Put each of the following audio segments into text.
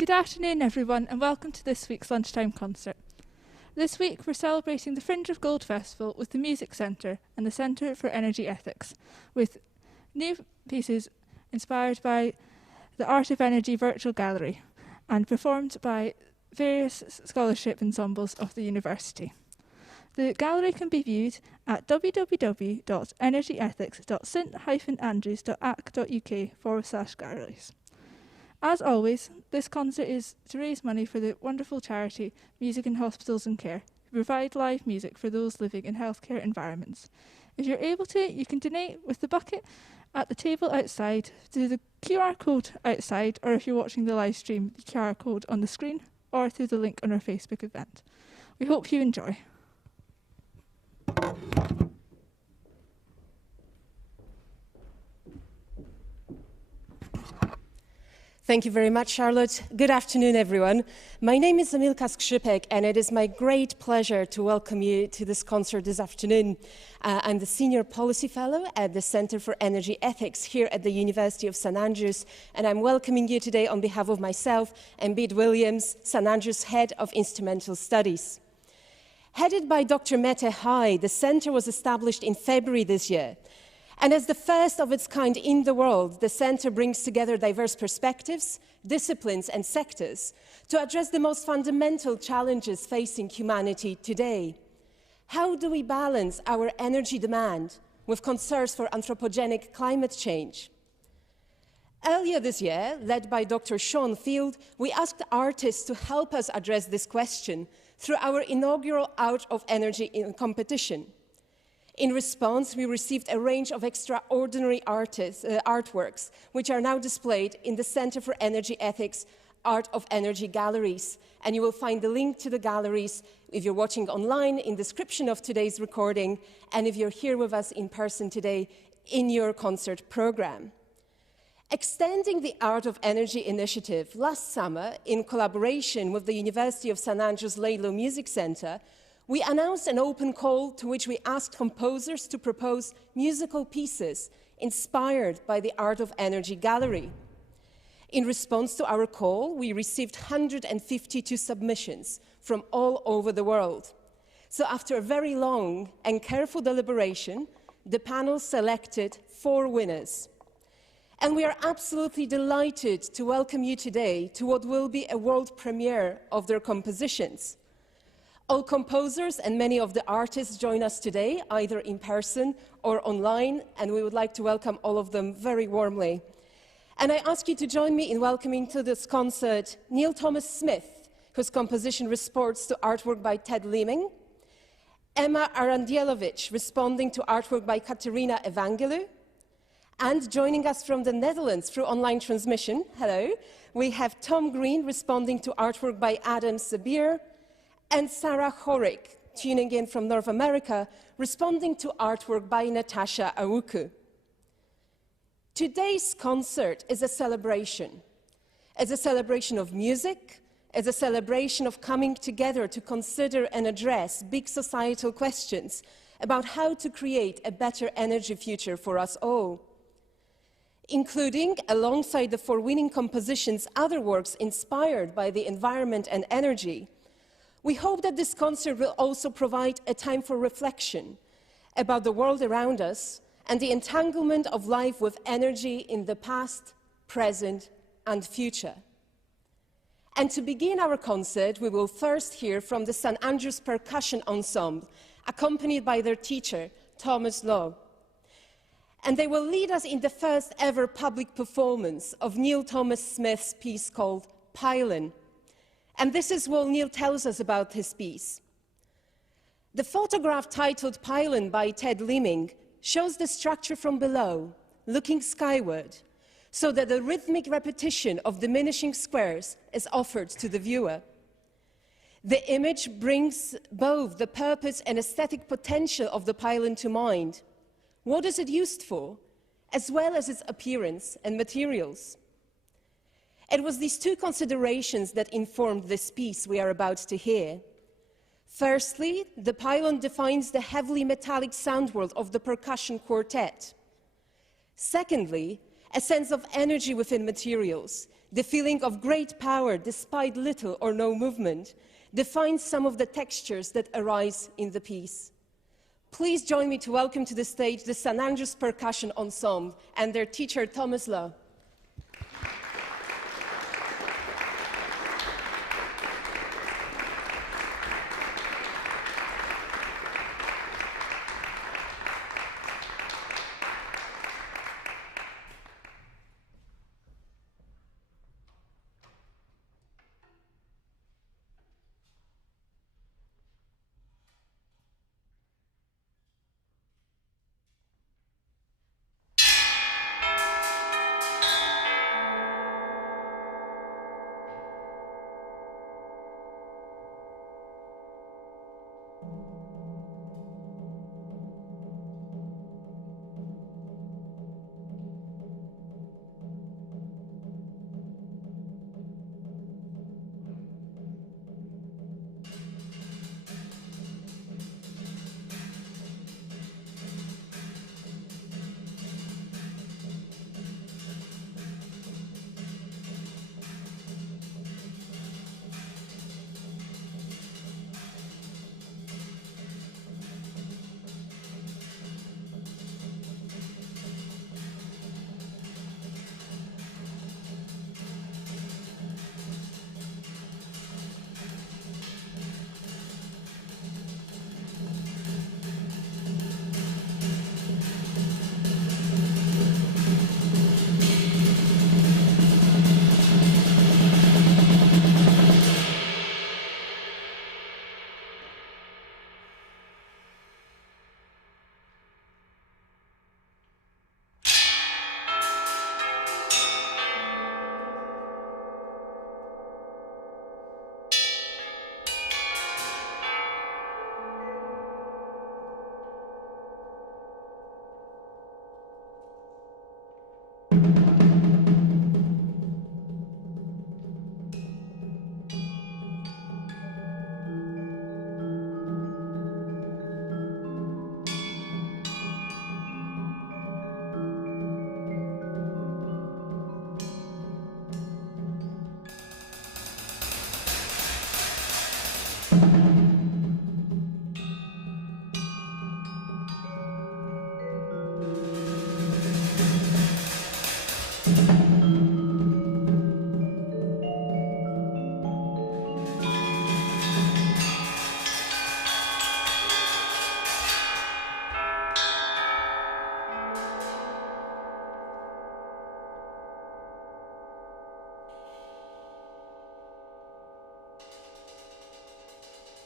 Good afternoon everyone and welcome to this week's lunchtime concert. This week we're celebrating the Fringe of Gold Festival with the Music Centre and the Centre for Energy Ethics, with new pieces inspired by the Art of Energy Virtual Gallery and performed by various scholarship ensembles of the university. The gallery can be viewed at www.energyethics.st-andrews.ac.uk/galleries. As always, this concert is to raise money for the wonderful charity Music in Hospitals and Kerr, who provide live music for those living in healthcare environments. If you're able to, you can donate with the bucket at the table outside, through the QR code outside, or if you're watching the live stream, the QR code on the screen, or through the link on our Facebook event. We hope you enjoy. Thank you very much, Charlotte. Good afternoon, everyone. My name is Emilka Skrzypek, and it is my great pleasure to welcome you to this concert this afternoon. I'm the Senior Policy Fellow at the Centre for Energy Ethics here at the University of St Andrews, and I'm welcoming you today on behalf of myself and Bede Williams, St Andrews Head of Instrumental Studies. Headed by Dr. Mette Hai, the centre was established in February this year. And as the first of its kind in the world, the centre brings together diverse perspectives, disciplines and sectors to address the most fundamental challenges facing humanity today. How do we balance our energy demand with concerns for anthropogenic climate change? Earlier this year, led by Dr. Sean Field, we asked artists to help us address this question through our inaugural Art of Energy competition. In response, we received a range of extraordinary artworks, which are now displayed in the Centre for Energy Ethics Art of Energy galleries. And you will find the link to the galleries, if you're watching online, in the description of today's recording, and if you're here with us in person today, in your concert program. Extending the Art of Energy initiative, last summer, in collaboration with the University of St Andrews Laidlaw Music Centre, we announced an open call to which we asked composers to propose musical pieces inspired by the Art of Energy gallery. In response to our call, we received 152 submissions from all over the world. So after a very long and careful deliberation, the panel selected 4 winners. And we are absolutely delighted to welcome you today to what will be a world premiere of their compositions. All composers and many of the artists join us today, either in person or online, and we would like to welcome all of them very warmly. And I ask you to join me in welcoming to this concert Tòmas Smith, whose composition responds to artwork by Ted Leeming, Emma Arandjelović, responding to artwork by Katerina Evangelou, and joining us from the Netherlands through online transmission, hello, we have Tom Green responding to artwork by Adam Sabir, and Sarah Horik, tuning in from North America, responding to artwork by Natasha Rooke. Today's concert is a celebration. It's a celebration of music, it's a celebration of coming together to consider and address big societal questions about how to create a better energy future for us all, including, alongside the 4 winning compositions, other works inspired by the environment and energy. We hope that this concert will also provide a time for reflection about the world around us and the entanglement of life with energy in the past, present, and future. And to begin our concert, we will first hear from the St Andrews Percussion Ensemble, accompanied by their teacher, Thomas Lowe. And they will lead us in the first ever public performance of Tòmas Smith's piece called Pylon. And this is what Neil tells us about his piece. The photograph titled Pylon by Ted Leeming shows the structure from below, looking skyward, so that the rhythmic repetition of diminishing squares is offered to the viewer. The image brings both the purpose and aesthetic potential of the pylon to mind. What is it used for, as well as its appearance and materials? It was these 2 considerations that informed this piece we are about to hear. Firstly, the pylon defines the heavily metallic sound world of the percussion quartet. Secondly, a sense of energy within materials, The feeling of great power despite little or no movement defines some of the textures that arise in the piece. Please join me to welcome to the stage the St. Andrew's Percussion Ensemble and their teacher, Thomas Lowe.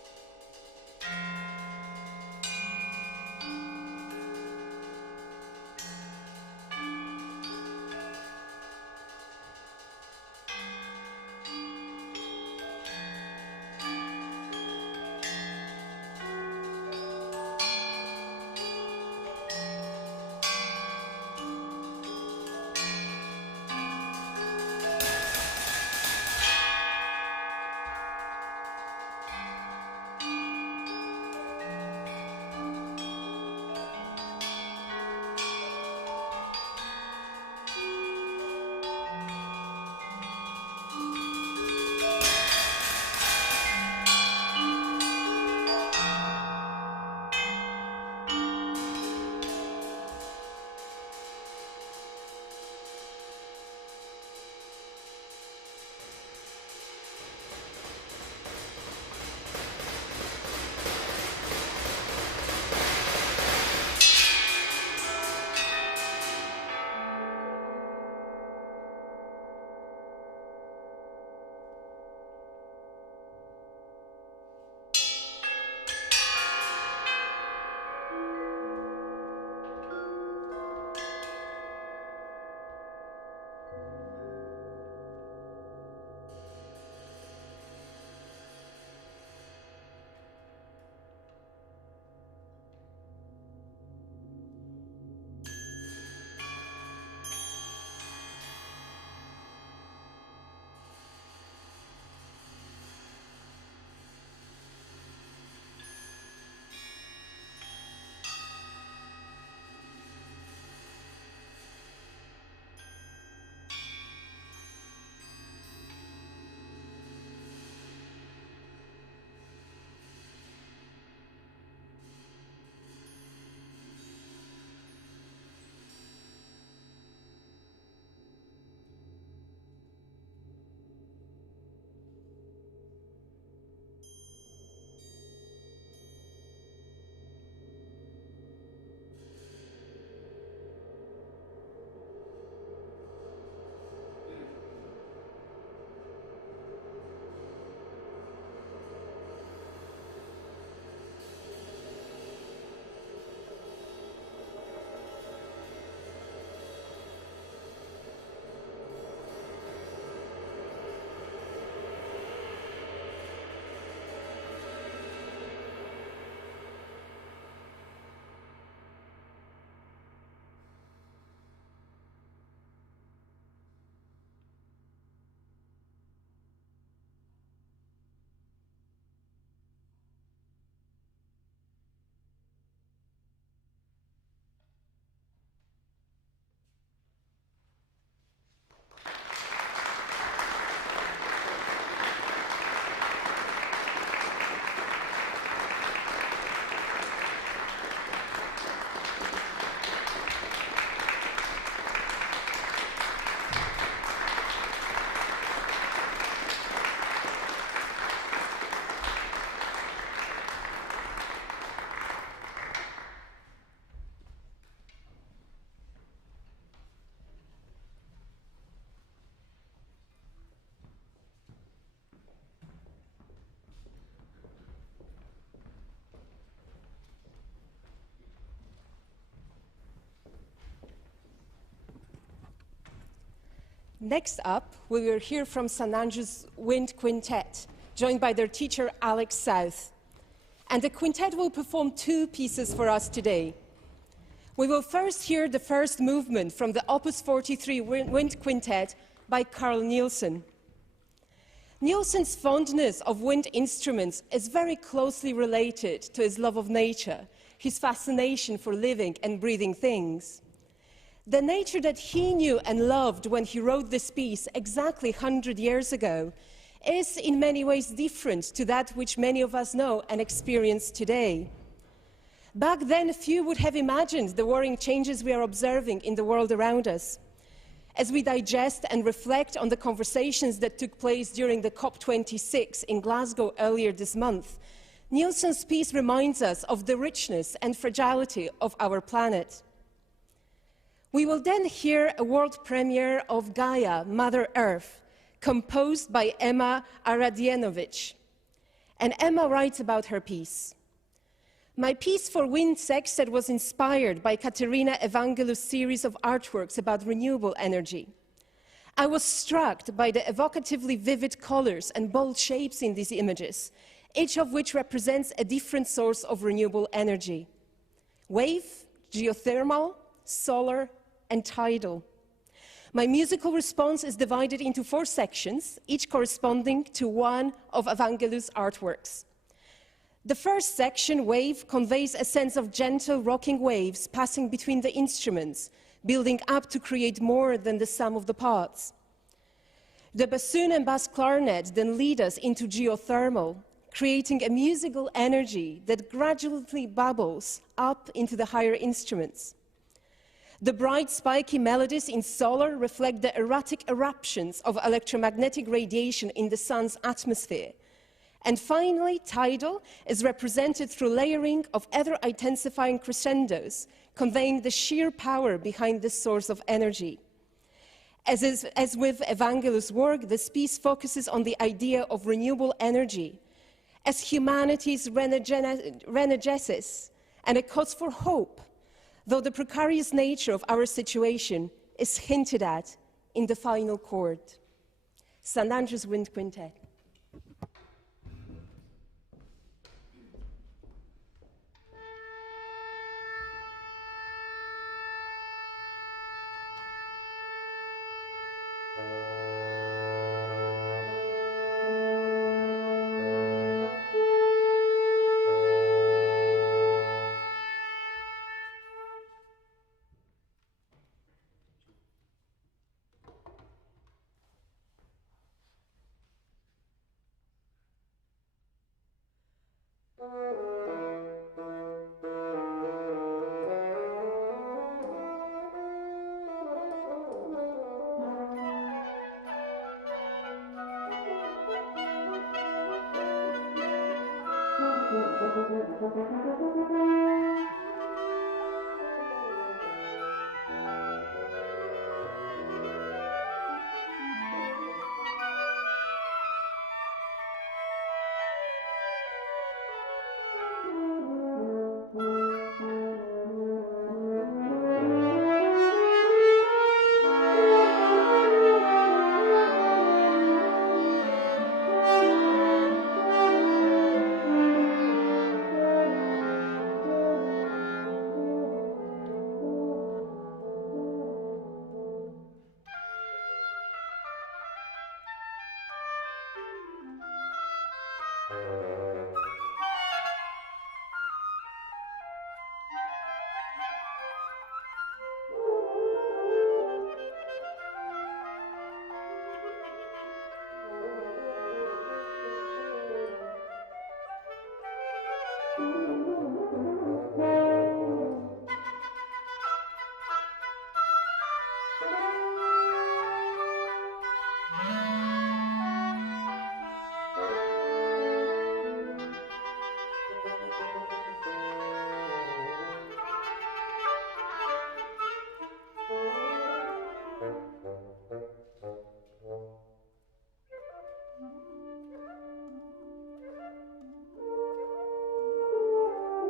Next up, we will hear from St. Andrew's Wind Quintet, joined by their teacher, Alex South. And the quintet will perform 2 pieces for us today. We will first hear the first movement from the Opus 43 Wind Quintet by Carl Nielsen. Nielsen's fondness of wind instruments is very closely related to his love of nature, his fascination for living and breathing things. The nature that he knew and loved when he wrote this piece exactly 100 years ago is in many ways different to that which many of us know and experience today. Back then, few would have imagined the worrying changes we are observing in the world around us. As we digest and reflect on the conversations that took place during the COP26 in Glasgow earlier this month, Nielsen's piece reminds us of the richness and fragility of our planet. We will then hear a world premiere of Gaia, Mother Earth, composed by Emma Arandjelović. And Emma writes about her piece. My piece for Wind Sextet was inspired by Katerina Evangelou's series of artworks about renewable energy. I was struck by the evocatively vivid colors and bold shapes in these images, each of which represents a different source of renewable energy. Wave, geothermal, solar, and tidal. My musical response is divided into 4 sections, each corresponding to one of Evangelou's artworks. The first section, Wave, conveys a sense of gentle rocking waves passing between the instruments, building up to create more than the sum of the parts. The bassoon and bass clarinet then lead us into geothermal, creating a musical energy that gradually bubbles up into the higher instruments. The bright, spiky melodies in solar reflect the erratic eruptions of electromagnetic radiation in the sun's atmosphere. And finally, tidal is represented through layering of ever-intensifying crescendos, conveying the sheer power behind this source of energy. As with Evangelou's work, this piece focuses on the idea of renewable energy as humanity's renegesis and a cause for hope, though the precarious nature of our situation is hinted at in the final chord. St. Andrew's Wind Quintet.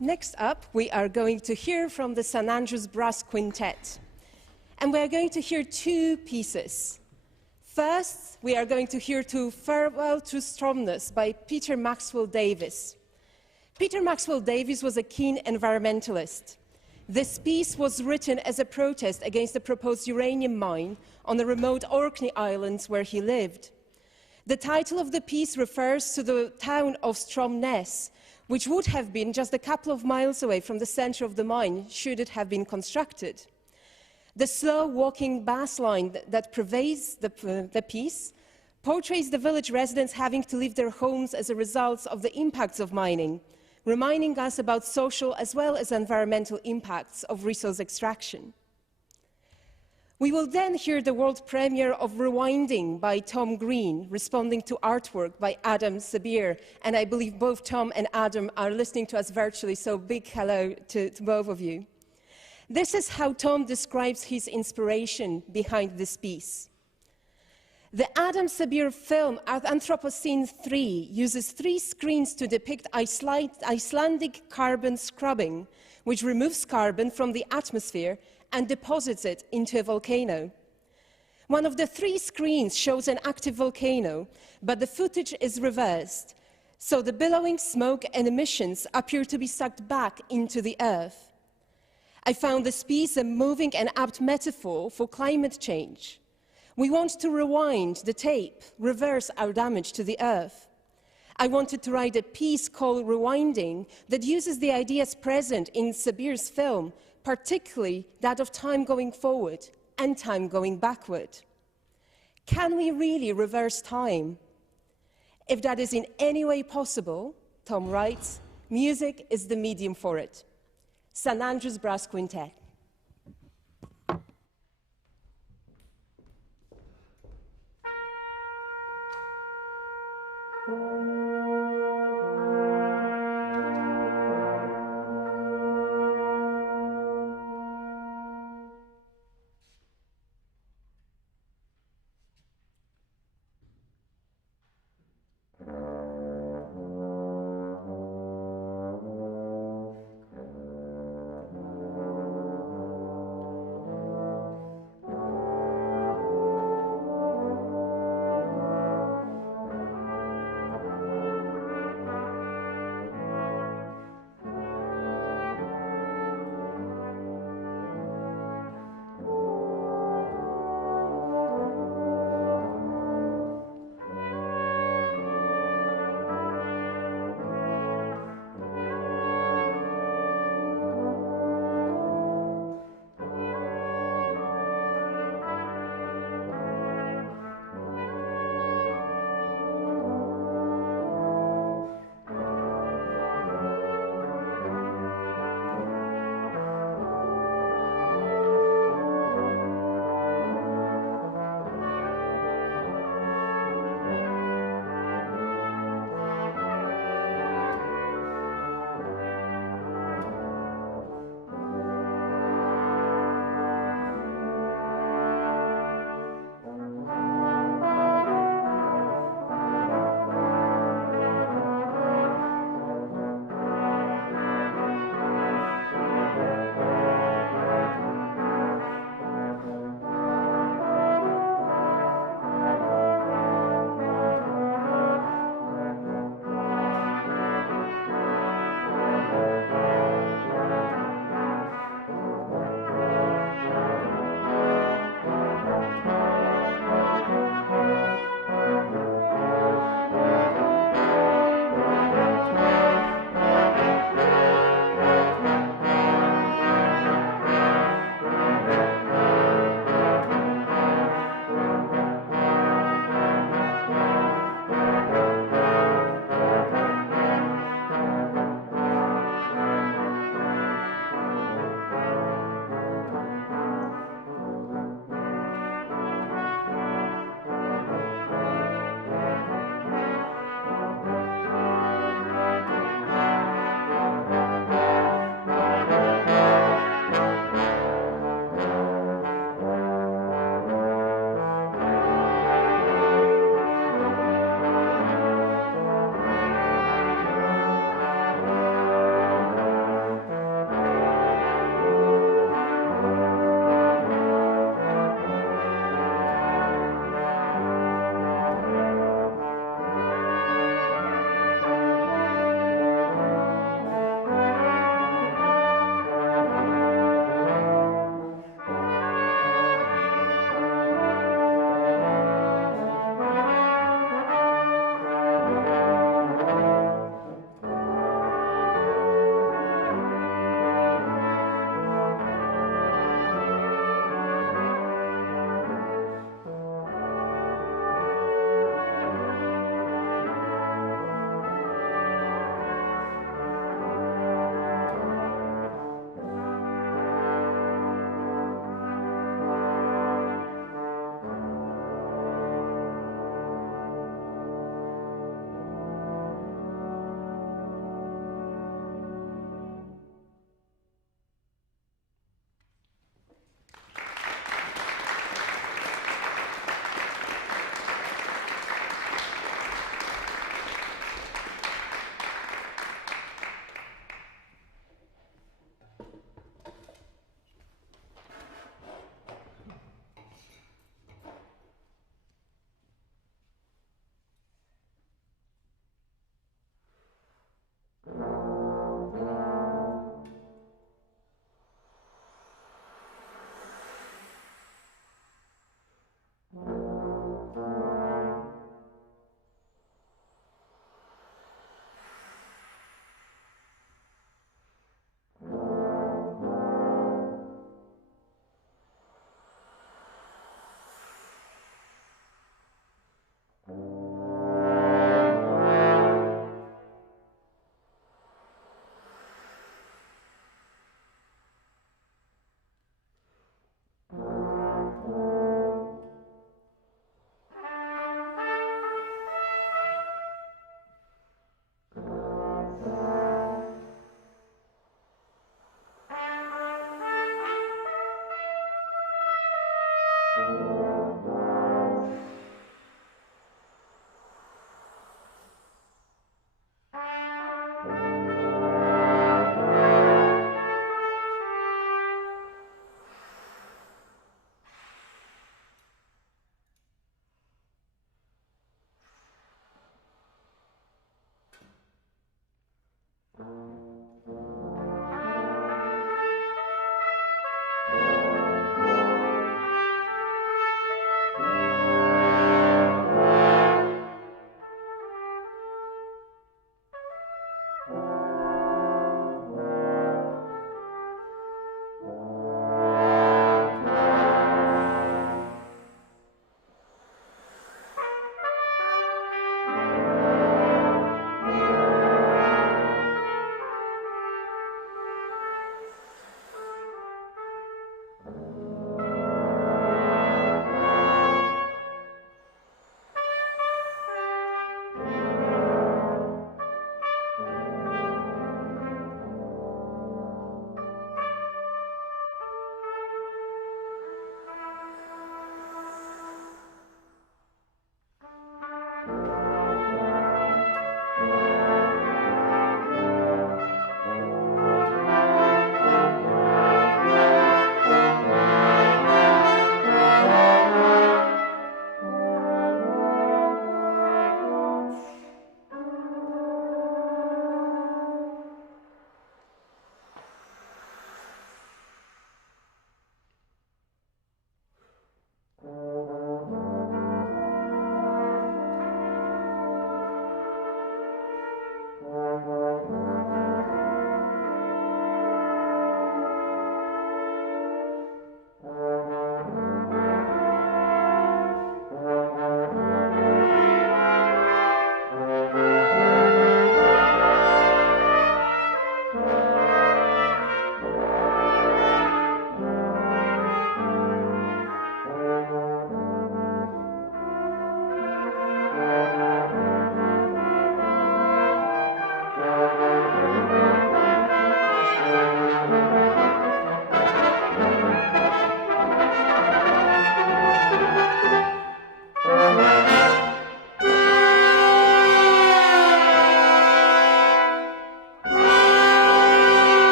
Next up, we are going to hear from the St. Andrews Brass Quintet. And we are going to hear two pieces. First, we are going to hear to Farewell to Stromness by Peter Maxwell Davies. Peter Maxwell Davies was a keen environmentalist. This piece was written as a protest against the proposed uranium mine on the remote Orkney Islands where he lived. The title of the piece refers to the town of Stromness, which would have been just a couple of miles away from the center of the mine should it have been constructed. The slow walking bass line that pervades the piece portrays the village residents having to leave their homes as a result of the impacts of mining, reminding us about social as well as environmental impacts of resource extraction. We will then hear the world premiere of Rewinding by Tom Green, responding to artwork by Adam Sabir. And I believe both Tom and Adam are listening to us virtually, so big hello to both of you. This is how Tom describes his inspiration behind this piece. The Adam Sabir film Anthropocene 3 uses 3 screens to depict Icelandic carbon scrubbing, which removes carbon from the atmosphere and deposits it into a volcano. One of the 3 screens shows an active volcano, but the footage is reversed, so the billowing smoke and emissions appear to be sucked back into the earth. I found this piece a moving and apt metaphor for climate change. We want to rewind the tape, reverse our damage to the earth. I wanted to write a piece called Rewinding that uses the ideas present in Sabir's film, particularly that of time going forward and time going backward. Can we really reverse time? If that is in any way possible, Tom writes, music is the medium for it. St. Andrews Brass Quintet.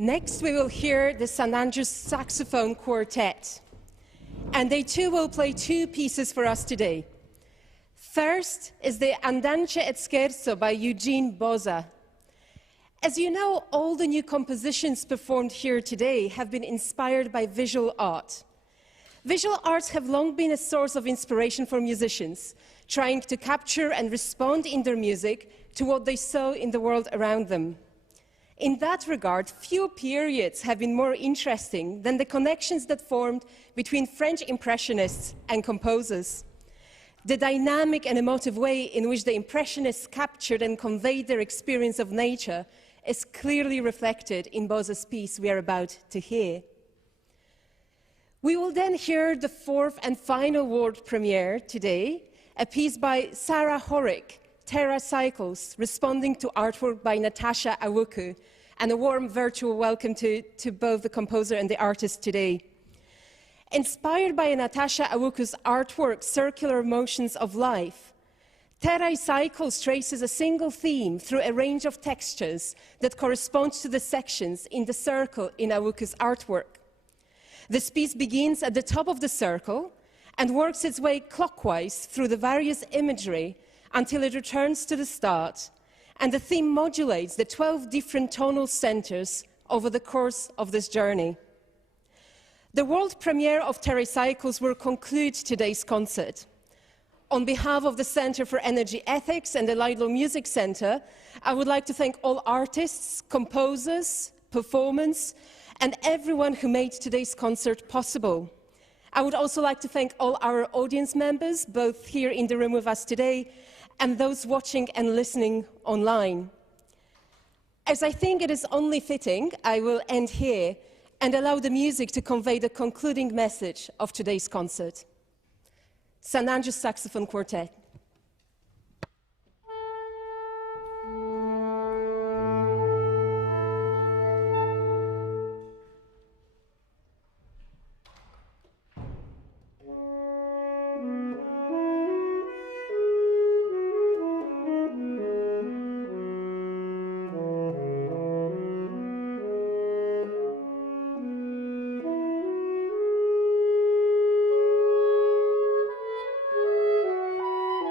Next, we will hear the St. Andrew's Saxophone Quartet. And they too will play two pieces for us today. First is the Andante et Scherzo by Eugene Bozza. As you know, all the new compositions performed here today have been inspired by visual art. Visual arts have long been a source of inspiration for musicians, trying to capture and respond in their music to what they saw in the world around them. In that regard, few periods have been more interesting than the connections that formed between French Impressionists and composers. The dynamic and emotive way in which the Impressionists captured and conveyed their experience of nature is clearly reflected in Bozza's piece we are about to hear. We will then hear the fourth and final world premiere today, a piece by Sarah Horrick, Terra Cycles, responding to artwork by Natasha Awuku, and a warm virtual welcome to both the composer and the artist today. Inspired by Natasha Awuku's artwork, Circular Motions of Life, Terra Cycles traces a single theme through a range of textures that corresponds to the sections in the circle in Awuku's artwork. This piece begins at the top of the circle and works its way clockwise through the various imagery until it returns to the start, and the theme modulates the 12 different tonal centers over the course of this journey. The world premiere of Terra Cycles will conclude today's concert. On behalf of the Center for Energy Ethics and the Lidlow Music Center, I would like to thank all artists, composers, performers, and everyone who made today's concert possible. I would also like to thank all our audience members, both here in the room with us today, and those watching and listening online. As I think it is only fitting, I will end here and allow the music to convey the concluding message of today's concert. St. Andrew's Saxophone Quartet.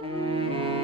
Thank you.